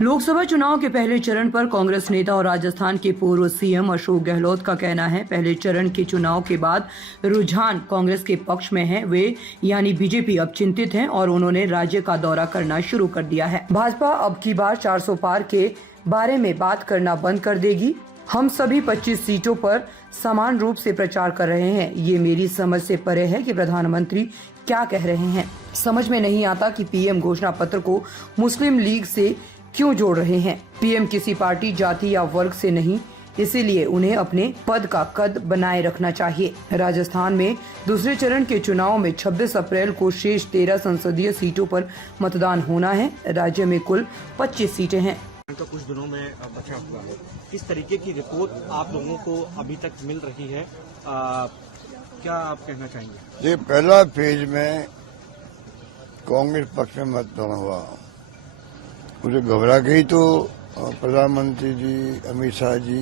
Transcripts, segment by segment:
लोकसभा चुनाव के पहले चरण पर कांग्रेस नेता और राजस्थान के पूर्व सीएम अशोक गहलोत का कहना है, पहले चरण के चुनाव के बाद रुझान कांग्रेस के पक्ष में है। वे यानी बीजेपी अब चिंतित हैं और उन्होंने राज्य का दौरा करना शुरू कर दिया है। भाजपा अब की बार 400 पार के बारे में बात करना बंद कर देगी। हम सभी 25 सीटों पर समान रूप से प्रचार कर रहे हैं। ये मेरी समझ से परे है कि प्रधानमंत्री क्या कह रहे हैं। समझ में नहीं आता कि पीएम घोषणा पत्र को मुस्लिम लीग से क्यों जोड़ रहे हैं। पीएम किसी पार्टी, जाति या वर्ग से नहीं, इसीलिए उन्हें अपने पद का कद बनाए रखना चाहिए। राजस्थान में दूसरे चरण के चुनाव में 26 अप्रैल को शेष 13 संसदीय सीटों पर मतदान होना है। राज्य में कुल 25 सीटें हैं। तो कुछ दिनों में बचा हुआ है, किस तरीके की रिपोर्ट आप लोगों को अभी तक मिल रही है, क्या आप कहना चाहेंगे? ये पहला फेज में कांग्रेस पक्ष में मतदान हुआ, मुझे घबरा गई तो प्रधानमंत्री जी, अमित शाह जी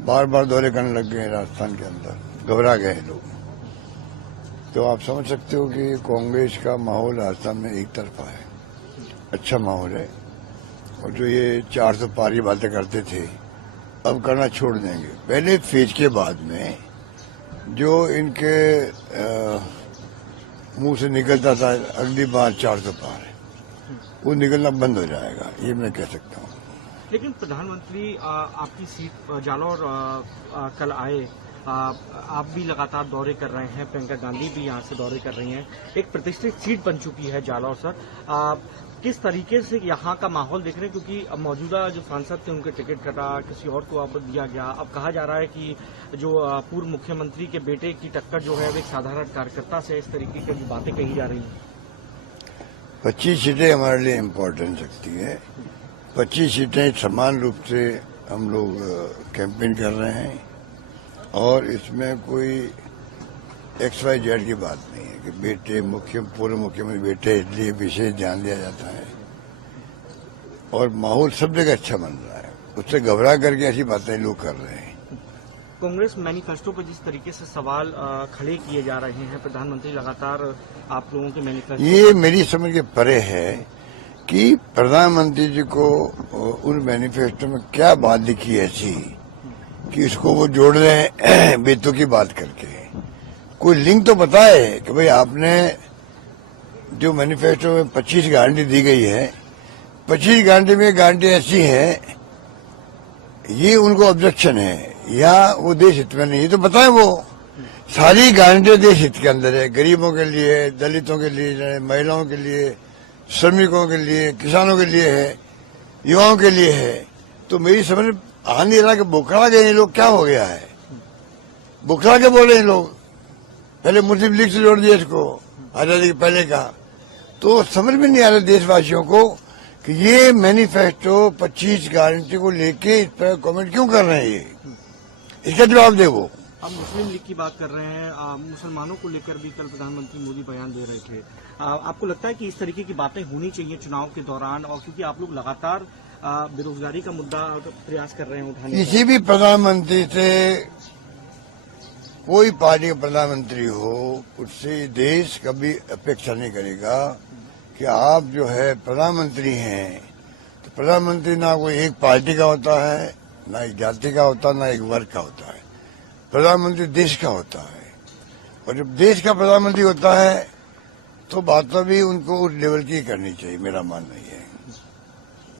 बार बार दौरे करने लग गए राजस्थान के अंदर, घबरा गए लोग। तो आप समझ सकते हो कि कांग्रेस का माहौल राजस्थान में एक तरफा है, अच्छा माहौल है। और जो ये 400 पार की बातें करते थे, अब करना छोड़ देंगे। पहले फेज के बाद में जो इनके मुंह से निकलता था अगली बार 400 पार है, वो निकलना बंद हो जाएगा, ये मैं कह सकता हूँ। लेकिन प्रधानमंत्री आपकी सीट जालौर कल आए, आप भी लगातार दौरे कर रहे हैं, प्रियंका गांधी भी यहाँ से दौरे कर रही हैं, एक प्रतिष्ठित सीट बन चुकी है जालौर। सर, किस तरीके से यहाँ का माहौल देख रहे हैं, क्योंकि मौजूदा जो सांसद थे उनके टिकट कटा, किसी और को अब दिया गया। अब कहा जा रहा है कि जो पूर्व मुख्यमंत्री के बेटे की टक्कर जो है वो एक साधारण कार्यकर्ता से, इस तरीके की जो बातें कही जा रही हैं। 25 सीटें हमारे लिए इम्पोर्टेंट रखती है। 25 सीटें समान रूप से हम लोग कैंपेन कर रहे हैं और इसमें कोई XYZ की बात नहीं है कि बेटे पूर्व मुख्यमंत्री बेटे, इसलिए विशेष ध्यान दिया जाता है। और माहौल सब जगह अच्छा बन रहा है, उससे घबरा करके ऐसी बातें लोग कर रहे हैं। कांग्रेस मैनिफेस्टो पर जिस तरीके से सवाल खड़े किए जा रहे हैं, प्रधानमंत्री लगातार आप लोगों के मैनिफेस्टो, ये मेरी समझ के परे है कि प्रधानमंत्री जी को उन मैनिफेस्टो में क्या बात लिखी ऐसी कि इसको वो जोड़ रहे हैं बेटों की बात करके। कोई लिंक तो बताए कि भाई आपने जो मैनिफेस्टो में 25 गारंटी दी गई है, 25 गारंटी में गारंटी ऐसी है, ये उनको ऑब्जेक्शन है या वो देश हित में नहीं है, तो बताएं। वो सारी गारंटी देश हित के अंदर है, गरीबों के लिए, दलितों के लिए, महिलाओं के लिए, श्रमिकों के लिए, किसानों के लिए है, युवाओं के लिए है। तो मेरी समझ आ नहीं रहा कि बुखला गए ये लोग, क्या हो गया है, बुखला के बोल रहे हैं लोग। पहले मुस्लिम लीग से जोड़ दिया इसको, आजादी के पहले का, तो समझ में नहीं आ रहा देशवासियों को कि ये मैनिफेस्टो 25 गारंटी को लेके इस पर कमेंट क्यों कर रहे हैं, ये इसका जवाब दे। वो हम मुस्लिम लीग की बात कर रहे हैं, मुसलमानों को लेकर भी कल प्रधानमंत्री मोदी बयान दे रहे थे। आपको लगता है कि इस तरीके की बातें होनी चाहिए चुनाव के दौरान, और क्योंकि आप लोग लगातार बेरोजगारी का मुद्दा प्रयास कर रहे हैं उठाने? किसी भी प्रधानमंत्री से, कोई पार्टी का प्रधानमंत्री हो, उससे देश कभी अपेक्षा नहीं करेगा कि आप जो है प्रधानमंत्री हैं, तो प्रधानमंत्री ना कोई एक पार्टी का होता है, ना एक जाति का होता है, ना एक वर्ग का होता है। प्रधानमंत्री देश का होता है, और जब देश का प्रधानमंत्री होता है तो बात भी उनको उस लेवल की करनी चाहिए, मेरा मानना ये है।